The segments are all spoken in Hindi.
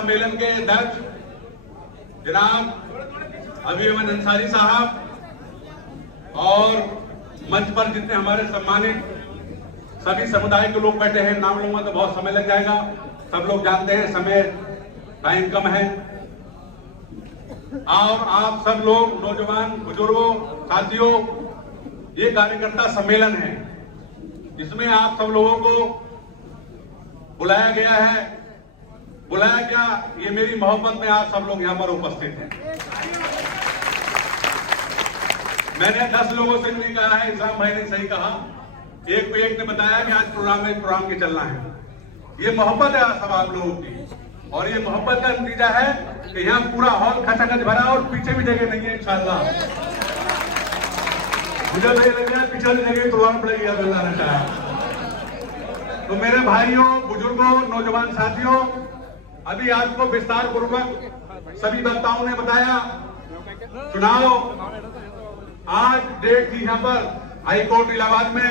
सम्मेलन के अध्यक्ष जनाब अभिमन अंसारी साहब और मंच पर जितने हमारे सम्मानित सभी समुदाय के लोग बैठे हैं, नाम लूंगा तो बहुत समय लग जाएगा। सब लोग जानते हैं समय टाइम कम है। और आप सब लोग नौजवान बुजुर्गों साथियों, ये कार्यकर्ता सम्मेलन है जिसमें आप सब लोगों को बुलाया गया है। बुलाया गया ये मेरी मोहब्बत में आप सब लोग यहाँ पर उपस्थित हैं। मैंने 10 लोगों से नहीं कहा है, इस्लाम भाई ने सही कहा। एक ने बताया कि आज प्रोग्राम के चलना है। ये मोहब्बत है सब आप लोगों की, और ये मोहब्बत का नतीजा है कि यहाँ पूरा हॉल खचाखच भरा और पीछे भी जगह नहीं है। इंशाल्लाह मुझे तो ये लग रहा है पीछे जगह प्रोग्राम पड़ेगी अल्लाह ने चाहा। तो मेरे भाइयों, बुजुर्गों, नौजवान साथियों, अभी आपको विस्तार पूर्वक सभी वक्ताओं ने बताया। चुनाव आज डेट थी यहाँ पर हाई कोर्ट इलाहाबाद में,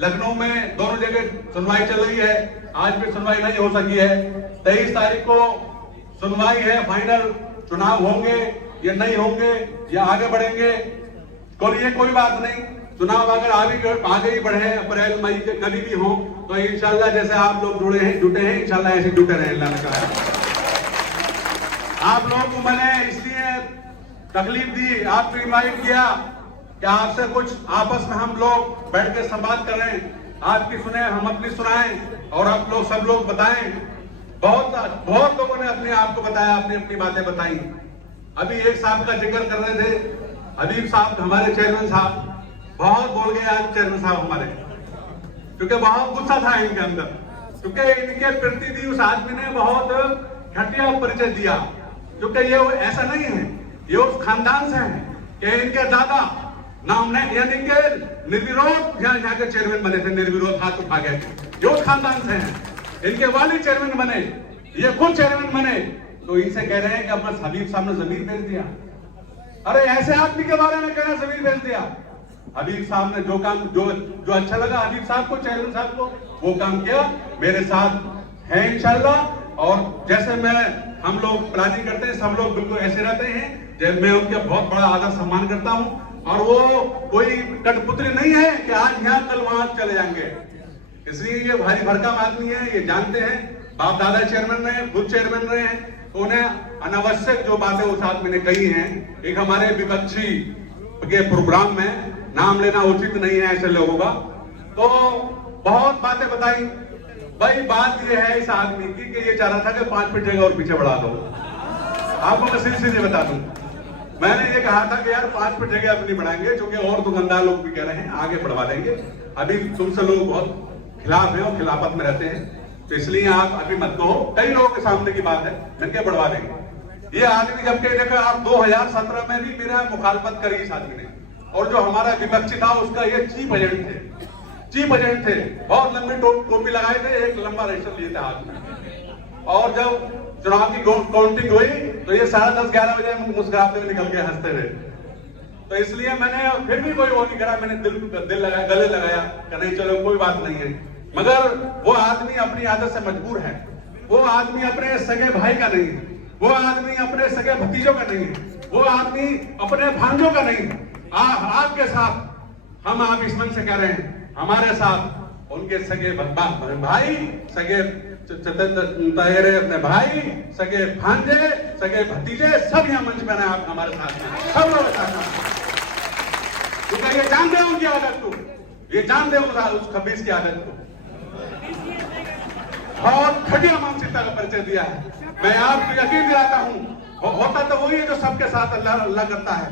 लखनऊ में, दोनों जगह सुनवाई चल रही है। आज भी सुनवाई नहीं हो सकी है। 23 तारीख को सुनवाई है। फाइनल चुनाव होंगे या नहीं होंगे या आगे बढ़ेंगे, ये कोई बात नहीं। चुनाव अगर आगे ही बढ़े, अप्रैल मई के कभी भी हो, तो इंशाल्लाह जैसे आप लोग जुटे हैं इंशाल्लाह ऐसे जुटे रहे। अल्लाह ने कहा आप लोगों को मैंने इसलिए तकलीफ दी, आपको इनवाइट किया कि आपसे कुछ आपस में हम लोग बैठ के संवाद करें, आपकी सुने, हम अपनी सुनाएं और आप लोग सब लोग बताएं। बहुत लोगों ने अपने आप को बताया, अपनी अपनी बातें बताई। अभी एक साहब का जिक्र कर रहे थे, हबीब साहब, हमारे चेयरमैन साहब बहुत बोल गए आज चेयरमैन साहब हमारे, क्योंकि बहुत गुस्सा था इनके अंदर, क्योंकि इनके प्रति भी उस आदमी ने बहुत घटिया परिचय दिया। क्योंकि ये ऐसा नहीं है, ये उस खानदान से है कि इनके दादा नाम ने यानी कि निर्विरोध यहाँ के चेयरमैन बने थे, निर्विरोध हाथ उठा गए थे। ये उस खानदान से हैं। इनके वालिद चेयरमैन बने, ये खुद चेयरमैन बने, तो इनसे कह रहे हैं कि अपना हबीब साहब ने जमीन बेच दिया। अरे ऐसे आदमी के बारे में कहना जमीन बेच दिया। हबीब साहब ने जो काम जो अच्छा लगा हबीब साहब को, चेयरमैन साहब को, वो काम किया। मेरे साथ है इंशाल्लाह। और जैसे हम लोग प्लानिंग करते हैं, सब लोग बिल्कुल ऐसे रहते हैं। जब मैं उनका बहुत बड़ा आदर सम्मान करता हूँ, और वो कोई कठपुतली नहीं है कि आज यहाँ कल वहां चले जाएंगे। इसलिए ये भारी भरकम आदमी है, ये जानते हैं। बाप दादा चेयरमैन रहे, खुद चेयरमैन रहे हैं, तो उन्हें अनावश्यक जो बातें उस आदमी ने कही हैं, एक हमारे विपक्षी के प्रोग्राम में नाम लेना उचित नहीं है ऐसे लोगों का, तो बहुत बातें बताई। भाई बात ये है इस आदमी की कि ये चाह रहा था कि 5 फीट जगह और पीछे बढ़ा दो। आपको मैं सीधे बता दूं, मैंने ये कहा था कि यार 5 फीट जगह अपनी बढ़ाएंगे, क्योंकि और दुकानदार लोग भी कह रहे हैं आगे बढ़वा देंगे। अभी तुमसे लोग बहुत खिलाफ हैं और खिलाफत में रहते हैं, तो इसलिए आप अभी मत कहो। कई लोगों के सामने की बात है, जबकि बढ़वा देंगे। ये आदमी जबकि देखा आप 2017 में भी मेरा मुखालफत करी इस आदमी ने, और जो हमारा विपक्षी था उसका ये चीफ एजेंट थे। बहुत लंबी टोपी लगाए थे, एक लंबा रजिस्टर लिए थे हाथ में। और जब चुनाव की काउंटिंग हुई तो ये 10:30-11 बजे मुस्कुराते हुए निकल गए, हंसते हुए। तो इसलिए मैंने फिर भी कोई वो नहीं करा, मैंने दिल लगाया, गले लगाया कि नहीं चलो कोई बात नहीं है। मगर वो आदमी अपनी आदत से मजबूर है। वो आदमी अपने सगे भाई का नहीं है, वो आदमी अपने सगे भतीजों का नहीं है, वो आदमी अपने भांजों का नहीं है। आपके साथ हम आप इस मन से कह रहे हैं, हमारे साथ उनके सगे भाई, सगे तहेरे अपने भाई, सगे भांजे, सगे भतीजे, सब यहाँ मंच पर आप हमारे साथ हैं, सब लोग साथ हैं। क्योंकि ये जानते हैं उनकी आदत को, ये जानते हैं उस खबीस की आदत को। बहुत घटिया मानसिकता का परिचय दिया है। मैं आपको यकीन दिलाता हूँ, होता तो वही है जो सबके साथ अल्लाह करता है,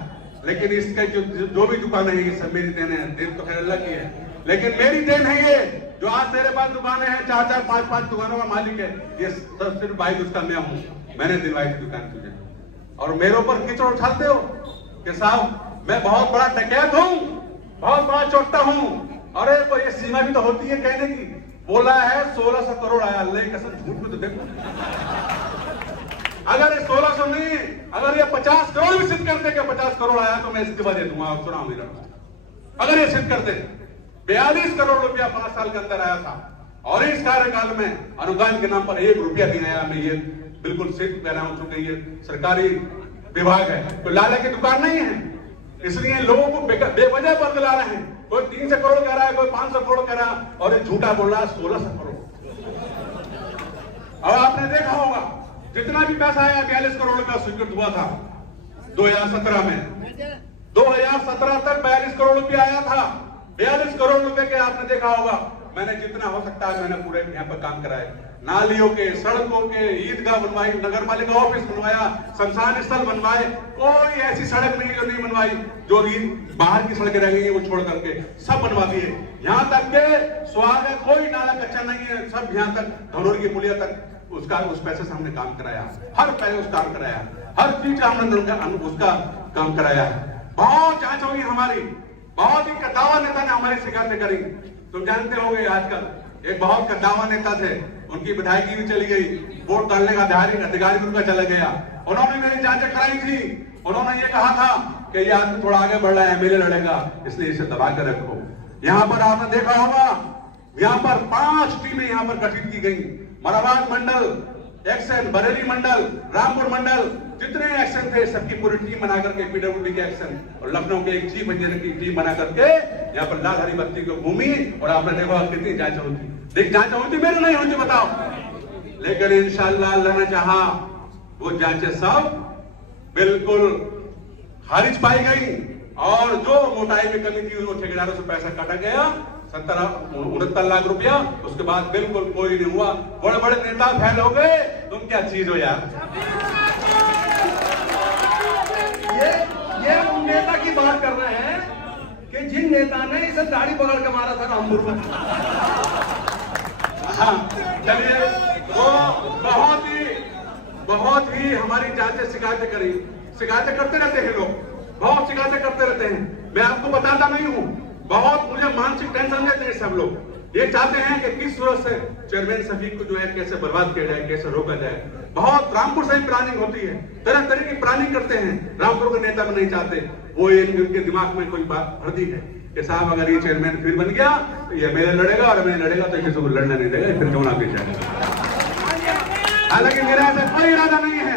लेकिन इसके जो भी दुकानें हैं ये सब मेरी देन है। देन तो खैर अल्लाह की है, लेकिन मेरी देन है ये जो आज तेरे पास दुकानें हैं, 4-4, 5-5 दुकानों का मालिक है, ये सब सिर्फ भाई उसका मैं हूँ। मैंने दिलवाई थी दुकान तुझे, और मेरे ऊपर कीचड़ उछालते हो कि साहब मैं बहुत बड़ा डकैत हूँ, बहुत बड़ा चोरता हूँ। अरे तो ये सीमा भी तो होती है कहने की। बोला है 1600 करोड़ आया, अल्लाह की कसम झूठ में तो देखो। अगर ये 1600 नहीं, अगर ये 50 करोड़ भी सिद्ध करते कि 50 करोड़ आया तो मैं इस्तीफा दे दूंगा। चुनाव में लड़ूंगा अगर ये सिद्ध करते। 42 करोड़ रुपया 5 साल के अंदर आया था, और इस कार्यकाल में अनुदान के नाम पर 1 रुपया नहीं आया। मैं ये बिल्कुल सिद्ध कह रहा हूं, चूंकि ये सरकारी विभाग है तो लाला की दुकान नहीं है, इसलिए लोगों को बेवजह बदला रहे हैं। कोई 300 करोड़ कह रहा है, कोई 500 करोड़ कह रहा है, और ये झूठा बोल रहा है 1600 करोड़। अब आपने देखा होगा जितना भी पैसा आया 42 करोड़ का स्वीकृत हुआ था 2017 में। 2017 तक 42 करोड़ रुपया आया था। 42 करोड़ रुपए के आपने देखा होगा। मैंने जितना हो सकता है मैंने पूरे यहाँ पर काम कराए, नालियों के, सड़कों के, ईदगाह बनवाई, नगर पालिका ऑफिस बनवाया, शमशान स्थल बनवाए। कोई ऐसी सड़क नहीं जो नहीं बनवाई, जो बाहर की सड़कें रह गई वो छोड़ करके सब बनवा दिए। यहाँ तक के स्वाद है, कोई नाला कच्चा नहीं है, सब यहाँ तक धनौर की पुलिया तक उसका उस पैसे से हमने काम कराया, हर पैसे उस काम कराया, हर चीज का हमने उसका काम कराया है। बहुत जांच होगी हमारी, बहुत ही कद्दावर नेता ने हमारी शिकायतें करी। तुम जानते होंगे आजकल एक बहुत कद्दावर नेता थे, उनकी विधायकी भी चली गई, वोट डालने का अधिकारी भी उनका चला गया। उन्होंने मेरी जांचें कराई थी, उन्होंने ये कहा था कि ये आदमी थोड़ा आगे बढ़ रहा है, एमएलए लड़ेगा, इसलिए इसे दबा कर रखो। यहाँ पर आपने देखा होगा, यहाँ पर 5 टीमें यहाँ पर गठित की गई। मराबाद मंडल एक्शन, बरेली मंडल, रामपुर मंडल, जितने एक्शन थे सबकी पूरी टीम बना करके पीडब्ल्यूडी के एक्शन और लखनऊ के एक चीफ इंजीनियर की टीम बना करके यहाँ पर लाल हरी बत्ती को घूमी। और आपने देखा कितनी जांच होती, देख जांच होती मेरे नहीं होती बताओ, लेकिन इंशाअल्लाह अल्लाह ने चाहा वो जांचें सब बिल्कुल खारिज पाई गई। और जो मोटाई में कमी थी वो ठेकेदारों से पैसा काटा गया 69 लाख रुपया, उसके बाद बिल्कुल कोई नहीं हुआ। बड़े बड़े नेता फैल हो गए, तुम क्या चीज हो यार। ये उन नेता की बात कर रहे हैं कि जिन नेता ने इसे दाढ़ी पकड़ के मारा था रामपुर में। हाँ चलिए, वो बहुत ही हमारी जांचें शिकायतें करी, शिकायतें करते रहते हैं लोग, बहुत शिकायतें करते रहते हैं। मैं आपको बताता नहीं हूँ, बहुत मुझे मानसिक टेंशन देते हैं सब लोग। ये चाहते हैं कि किस सूरत से चेयरमैन सभी को जो है कैसे बर्बाद किया जाए, कैसे रोका जाए। बहुत रामपुर से ही प्लानिंग होती है, तरह तरह की प्लानिंग करते हैं। रामपुर के नेता नहीं चाहते, वो इनके दिमाग में कोई बात भर दी है कि साहब अगर ये चेयरमैन फिर बन गया तो ये एमएलए लड़ेगा, और एमएलए लड़ेगा तो किसी को लड़ना नहीं देगा, फिर क्यों ना पीछे जाएगा। हालांकि मेरा ऐसा कोई इरादा नहीं है,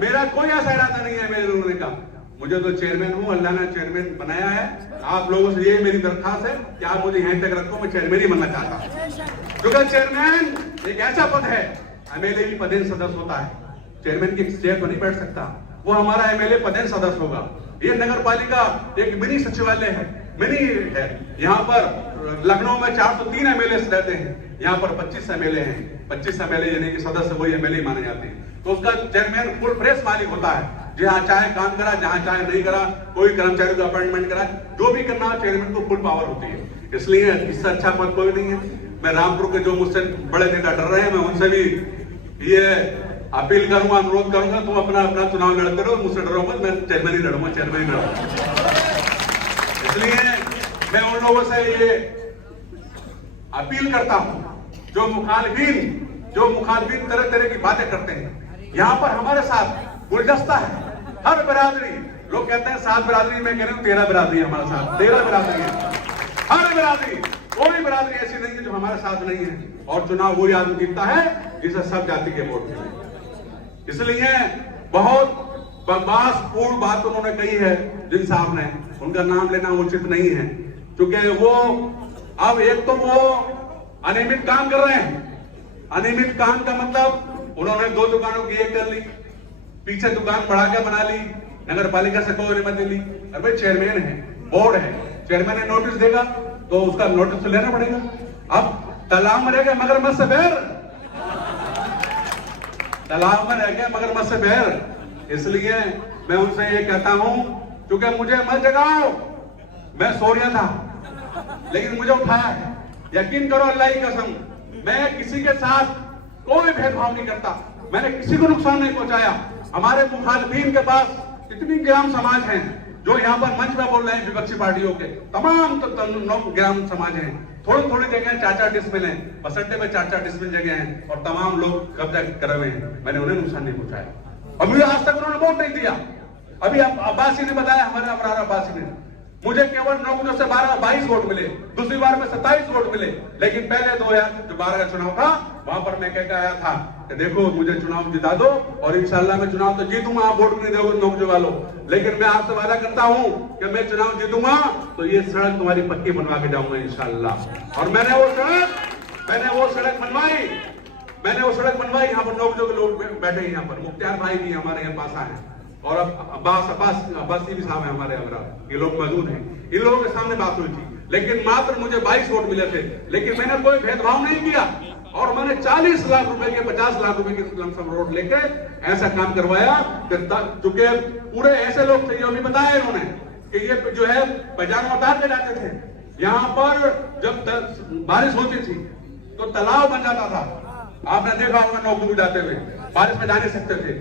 मेरा कोई ऐसा इरादा नहीं है एमएलए लड़ने का। मुझे तो चेयरमैन हूँ, अल्लाह ने चेयरमैन बनाया है। आप लोगों से ये मेरी दरखास्त है कि आप मुझे यहीं तक रखो, मैं चेयरमैन ही बनना चाहता हूँ। क्योंकि चेयरमैन एक ऐसा पद है, एमएलए भी पदेन सदस्य होता है, चेयरमैन की चेयर पर नहीं बैठ सकता, वो हमारा एमएलए पदेन सदस्य होगा। ये नगर पालिका एक मिनी सचिवालय है, मिनी है। यहाँ पर लखनऊ में 403 एमएलए रहते हैं, यहाँ पर 25 एमएलए हैं। 25 एमएलए यानी कि सदस्य वही एमएलए माने जाते हैं। तो उसका चेयरमैन फुल फ्रेश मालिक होता है, जहां चाहे काम करा, जहां चाहे नहीं करा, कोई कर्मचारी को अपॉइंटमेंट करा, जो भी करना हो चेयरमैन को फुल पावर होती है। इसलिए इससे अच्छा पद कोई नहीं है। मैं रामपुर के जो मुझसे बड़े नेता डर रहे हैं, मैं उनसे भी ये अपील करूंगा, अनुरोध करूंगा, तुम अपना चुनाव लड़ते रहो, मुझसे डरो मत, मैं चेयरमैन ही लड़ूंगा, चेयरमैन ही लड़ूंगा। इसलिए मैं उन लोगों से ये अपील करता हूं जो मुखालफिन तरह तरह की बातें करते हैं। यहाँ पर हमारे साथ गुलदस्ता है, हर बिरादरी, लोग कहते हैं 7 बिरादरी, मैं कह रहा हूँ 13 बिरादरी है हमारे साथ, 13 बिरादरी है। हर बिरादरी, कोई बिरादरी ऐसी नहीं है जो हमारे साथ नहीं है। और चुनाव वही आदमी जीतता है जिसे सब जाति के वोट मिले। इसलिए बहुत बकवास पूर्ण बात उन्होंने कही है जिन साहब ने, उनका नाम लेना उचित नहीं है, क्योंकि वो अब एक तो वो अनियमित काम कर रहे हैं। अनियमित काम का मतलब उन्होंने 2 दुकानों की एक कर ली, पीछे दुकान बढ़ा के बना ली, नगर पालिका से कोई अनुमति ली। अरे चेयरमैन है, बोर्ड है, चेयरमैन ने नोटिस देगा तो उसका नोटिस तो लेना पड़ेगा। अब तालाब में रह गया मगरमच्छ से बैर, तालाब में रह गया मगरमच्छ से बैर। इसलिए मैं उनसे ये कहता हूं, क्योंकि मुझे मत जगाओ, मैं सो रहा था लेकिन मुझे उठाया है। यकीन करो अल्लाह की कसम, मैं किसी के साथ कोई भेदभाव नहीं करता, मैंने किसी को नुकसान नहीं पहुंचाया। हमारे मुखालिफिन के पास इतनी ग्राम समाज हैं जो यहाँ पर मंच में बोल रहे हैं, विपक्षी पार्टियों के तमाम ग्राम समाज हैं। थोड़ी थोड़ी जगह 4-4 डिसमिल हैं, बस अड्डे में 4-4 डिसमिल जगह हैं, और तमाम लोग कब्जा करे हुए हैं। मैंने उन्हें नुकसान नहीं पहुंचाया। अभी आज तक उन्होंने वोट नहीं दिया। अभी अब्बासी ने बताया, हमारे अबरार अब्बासी ने, मुझे केवल नौकरियों से 22 वोट मिले, दूसरी बार में 27 वोट मिले। लेकिन पहले 2012 का चुनाव था, वहां पर मैं कहकर आया था कि देखो मुझे चुनाव जिता दो और इंशाल्लाह मैं चुनाव तो जीतूंगा, आप वोट नहीं दोगे नौकरी वालों, लेकिन मैं आपसे वादा करता हूं कि मैं चुनाव जीतूंगा तो ये सड़क तुम्हारी पक्की बनवा के जाऊंगा इंशाल्लाह। और मैंने वो सड़क बनवाई, यहाँ पर नौकरियों के लोग बैठे हैं, यहाँ पर मुख्तार भाई भी हमारे यहाँ पास आए और अब अब्बास भी साहब है हमारे अमरा, ये लोग मौजूद हैं। इन लोगों के सामने बात हुई थी, लेकिन मात्र मुझे 22 वोट मिले थे, लेकिन मैंने कोई भेदभाव नहीं किया और मैंने 40 लाख रुपए के 50 लाख रुपए के लमसम रोड लेके ऐसा काम करवाया कि चूंकि पूरे ऐसे लोग थे, ये अभी बताया इन्होंने कि ये जो है पैजामा उतार के जाते थे, यहाँ पर जब बारिश होती थी तो तालाब बन जाता था, आपने देखा होगा नौकरी में जाते हुए, बारिश में जा नहीं सकते थे,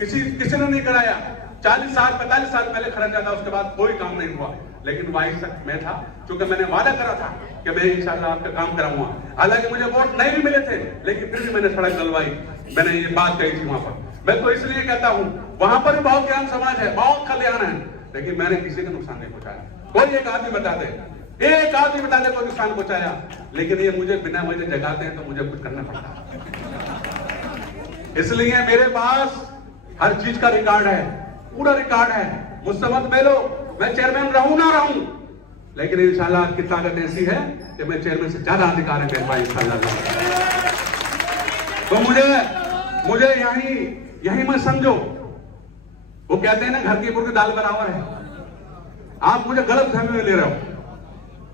किसी ने नहीं कराया। 40 साल 45 साल पहले खर्च जाता, उसके बाद कोई काम नहीं हुआ, लेकिन वही सख्त मैं था, क्योंकि मैंने वादा करा था कि मैं इंशाल्लाह आपका काम कराऊंगा। हालांकि मुझे वोट नहीं भी मिले थे, लेकिन फिर भी मैंने सड़क डलवाई, मैंने ये बात कही थी वहां पर। मैं तो इसलिए कहता हूं, वहां पर भी बहुत ज्ञान समाज है, बहुत कल्याण है, लेकिन मैंने किसी को नुकसान नहीं पहुंचाया। कोई एक आदमी बता दे कोई नुकसान पहुंचाया, लेकिन ये मुझे बिना वजह जगाते हैं तो मुझे कुछ करना पड़ता है। इसलिए मेरे पास हर चीज का रिकॉर्ड है, पूरा रिकॉर्ड है, मुझसे मत मिलो, मैं चेयरमैन रहूं ना रहूं, लेकिन इंशाल्लाह आपकी ताकत ऐसी है कि मैं चेयरमैन से ज्यादा अधिकार है मेरे पास इंशाल्लाह। तो मुझे यही मत समझो, वो कहते हैं ना घर की मुर्गी दाल बराबर है, आप मुझे गलत फहमी में ले रहे हो।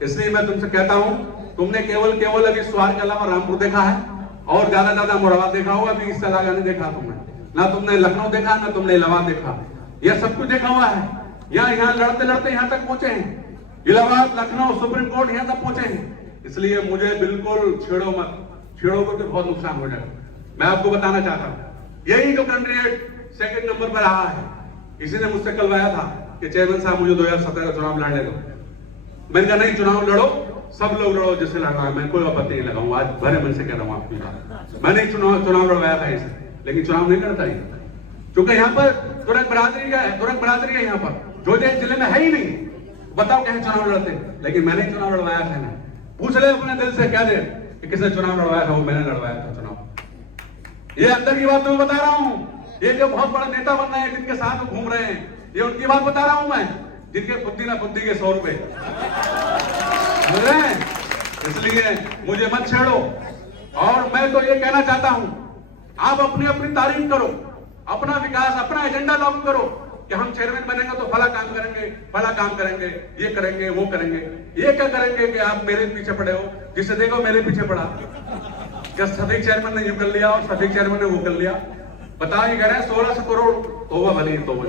इसलिए मैं तुमसे कहता हूं, तुमने केवल अभी स्वार के अलावा रामपुर देखा है और ज्यादा मुरादाबाद देखा होगा, अभी इससे अलग नहीं देखा तुमने, ना तुमने लखनऊ देखा, ना तुमने इलाहाबाद देखा, यह सब कुछ देखा हुआ है। यहाँ लड़ते यहाँ तक पहुंचे हैं, इलाहाबाद लखनऊ सुप्रीम कोर्ट यहाँ तक पहुंचे हैं। इसलिए मुझे बिल्कुल छेड़ो मत, छेड़ोगे तो बहुत नुकसान हो जाएगा। मैं आपको बताना चाहता हूँ, यही जो कैंडिडेट सेकंड नंबर पर रहा है, किसी ने मुझसे कलवाया था कि चेयरमैन साहब मुझे 2017 का चुनाव लड़ने दो। मैंने कहा नहीं, चुनाव लड़ो, सब लोग लड़ो जिससे लड़ना है, मैं कोई आपत्ति नहीं लगाऊंगा, आज भरे मन से कह रहा हूं आपकी बात। मैंने चुनाव लड़वाया था इसे, लेकिन चुनाव नहीं लड़ता है, क्योंकि यहाँ पर तुरंत बरादरी है, यहाँ पर जो जिले में है ही नहीं, बताओ कहीं चुनाव लड़ते, लेकिन मैंने चुनाव लड़वाया था ना। पूछ ले अपने दिल से, कह दे कि किसने चुनाव लड़वाया था, वो मैंने लड़वाया था चुनाव। ये अंदर की बात मैं बता रहा हूँ, ये जो बहुत बड़ा नेता बन रहे हैं, जिनके साथ घूम रहे हैं, ये उनकी बात बता रहा हूं मैं, जिनके बुद्धि ना बुद्धि के 100 रुपए। इसलिए मुझे मत छेड़ो। और मैं तो ये कहना चाहता हूं, आप अपनी तारीफ करो, अपना विकास, अपना एजेंडा लागू करो कि हम चेयरमैन बनेंगे तो फला काम करेंगे, ये करेंगे, वो करेंगे। ये क्या करेंगे कि आप मेरे पीछे पड़े हो, जिसे देखो मेरे पीछे पड़ा। क्या सभी चेयरमैन ने यूं कर लिया और सभी चेयरमैन ने वो कर लिया? बताओ, ये कह रहे हैं 1600 करोड़ तो भले तो वो।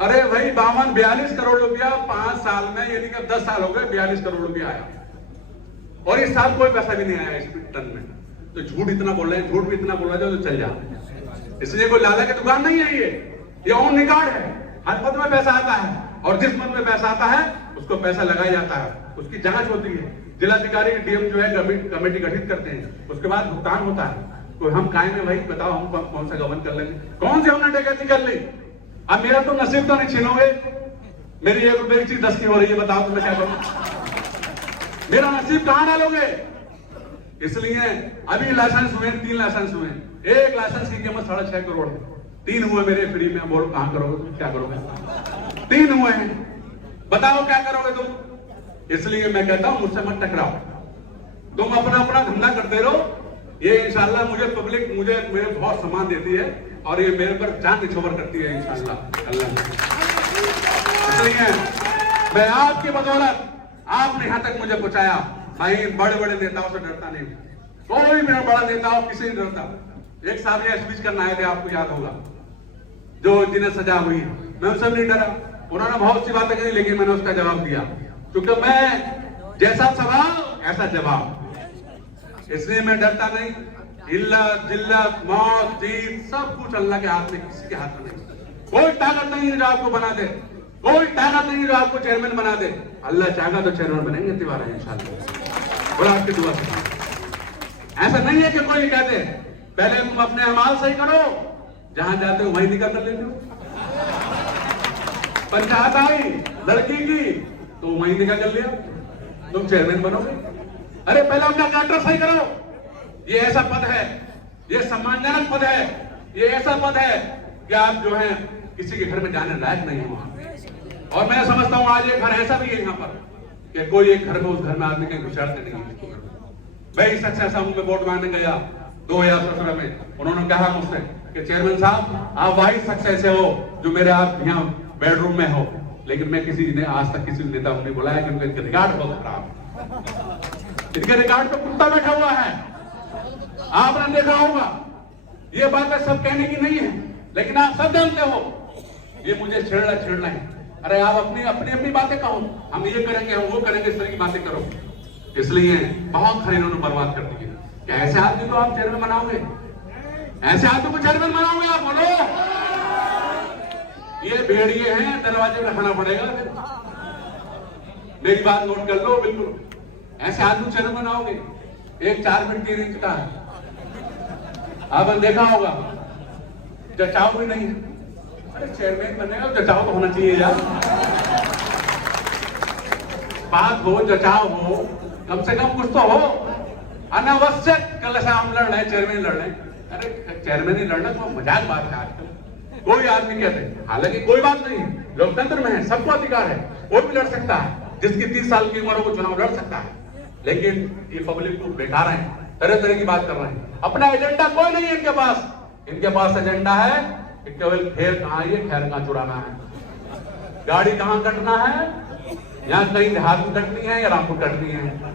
अरे भाई 42 करोड़ रुपया 5 साल में, यानी कि 10 साल हो गए, 42 करोड़ रुपया आया, और इस साल कोई पैसा भी नहीं आया इस टन में। तो झूठ इतना बोल रहे हैं, झूठ भी इतना बोल रहे हैं तो चल जाए। इसलिए कोई लाला की दुकान नहीं है, ये ऑन रिकॉर्ड है। हर पद में पैसा आता है, और जिस पद में पैसा आता है उसको पैसा लगाया जाता है, उसकी जांच होती है, जिलाधिकारी डीएम जो है कमेटी गठित करते हैं, उसके बाद भुगतान होता है। तो हम कायम है भाई, बताओ हम कौन सा गवर्न कर लेंगे, कौन से हमने डकैती कर ली? अब मेरा तो नसीब तो नहीं छीनोगे, मेरी 1 रुपए की चीज 10 की हो रही है, बताओ तो मैं क्या करूं? मेरा नसीब कहां डालोगे? इसलिए अभी लाइसेंस हुए, 3 लाइसेंस हुए, एक लाइसेंस की कीमत 6.5 करोड़ है, 3 हुए मेरे फ्री में। बोलो कहां करोगे, क्या करोगे? 3 हुए हैं, बताओ क्या करोगे तुम? इसलिए मैं कहता हूं मुझसे मत टकराओ, तुम अपना धंधा करते रहो। ये इंशाल्लाह मुझे पब्लिक मेरे बहुत सम्मान देती है, और ये मेरे पर जान निछोवर करती है इंशाल्लाह अल्लाह। इसलिए मैं आपकी बदौलत, आपने यहां तक मुझे पहुंचाया भाई। बड़े नेताओं से डरता नहीं, कोई भी बड़ा नेता हो, किसी नहीं डरता। एक साहब ने स्पीच करना आए थे, आपको याद होगा, जो जिन्हें सजा हुई, मैं उनसे नहीं डरा। उन्होंने बहुत सी बातें कही, लेकिन मैंने उसका जवाब दिया, क्योंकि मैं जैसा सवाल ऐसा जवाब, इसलिए मैं डरता नहीं। इल्लत जिल्लत मौत जीत सब कुछ अल्लाह के हाथ में, किसी के हाथ में नहीं। कोई ताकत नहीं है जो आपको बना दे, कोई ताकत नहीं है जो आपको चेयरमैन बना दे। अल्लाह चाहेगा तो चेयरमैन बनेंगे तिवारी इंशाल्लाह, बोला आपकी दुआ से। ऐसा नहीं है कि कोई कहते पहले तुम अपने अमाल सही करो, जहां जाते हो वहीं निकल कर लेते हो। पंचायत आई लड़की की तो वहीं निकाल कर लिया, तुम चेयरमैन बनोगे। अरे पहले अपना कैरेक्टर सही करो। ये ऐसा पद है, ये सम्मानजनक पद है, ये ऐसा पद है कि आप जो है किसी के घर में जाने लायक नहीं हो। और मैं समझता हूं आज एक घर ऐसा भी है यहाँ पर कि कोई एक घर में उस घर में आदमी कहीं घुसाड़ते नहीं है। मैं इस सक्सेस में वोट मांगने गया 2017 में, उन्होंने कहा मुझसे कि चेयरमैन साहब आप वही सक्सेस हो जो मेरे आप यहाँ बेडरूम में हो, लेकिन मैं किसी ने आज तक किसी नेता को नहीं बुलाया क्योंकि इनके रिकॉर्ड बहुत खराब, इनके रिकॉर्ड पे कुत्ता बैठा हुआ है। आपने देखा होगा, ये बातें सब कहने की नहीं है, लेकिन आप सब जानते हो ये मुझे छेड़ना है। अरे आप अपनी बातें कहो, हम ये करेंगे हम वो करेंगे, इस तरह की बातें करो। इसलिए बहुत खरे इन्होंने बर्बाद कर दिए। क्या ऐसे आदमी को आप चेयरमैन बनाओगे? ऐसे आदमी को चेयरमैन बनाओगे आप? बोलो। ये भेड़िए हैं, दरवाजे में रखना पड़ेगा। मेरी बात नोट कर लो बिल्कुल। ऐसे आदमी चेयरमैन बनाओगे? एक 4 फीट 3 इंच का है, आपने देखा होगा, जचाव भी नहीं है। अरे चेयरमैन बनेगा जचाव तो होना चाहिए यार, बात हो जचाव हो, कम से कम कुछ तो हो। अनावश्यक कल ऐसा हम लड़ रहे चेयरमैन लड़ रहे। अरे चेयरमैन ही लड़ना तो मजाक बात है आजकल। कोई आदमी कहते हैं, हालांकि कोई बात नहीं, लोकतंत्र में है, सबको अधिकार है, कोई भी लड़ सकता है, जिसकी 30 साल की उम्र हो वो चुनाव लड़ सकता है। लेकिन ये पब्लिक को बेकार है, तरह तरह की बात कर रहे हैं। अपना एजेंडा कोई नहीं है इनके पास। इनके पास एजेंडा है कि केवल खेर कहाँ है, खैर कहाँ चुराना है, गाड़ी कहाँ कटना है, यहाँ कहीं देहात में कटनी है या रामपुर कटनी है,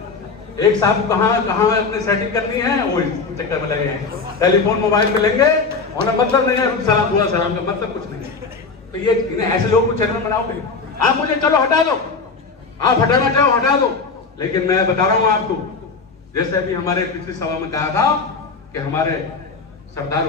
एक साहब कहाँ अपनी सेटिंग करनी है, वो इस चक्कर में लगे हैं। टेलीफोन मोबाइल पे लेंगे, उन्हें मतलब नहीं है सलाम हुआ सलाम का मतलब कुछ नहीं है। तो ये इन्हें ऐसे लोगों को चेयरमैन बनाओगे आप? मुझे चलो हटा दो, आप हटाना चाहो हटा दो, लेकिन मैं बता रहा हूं आपको, जैसे अभी हमारे पिछली सभा में कहा था कि हमारे सरदार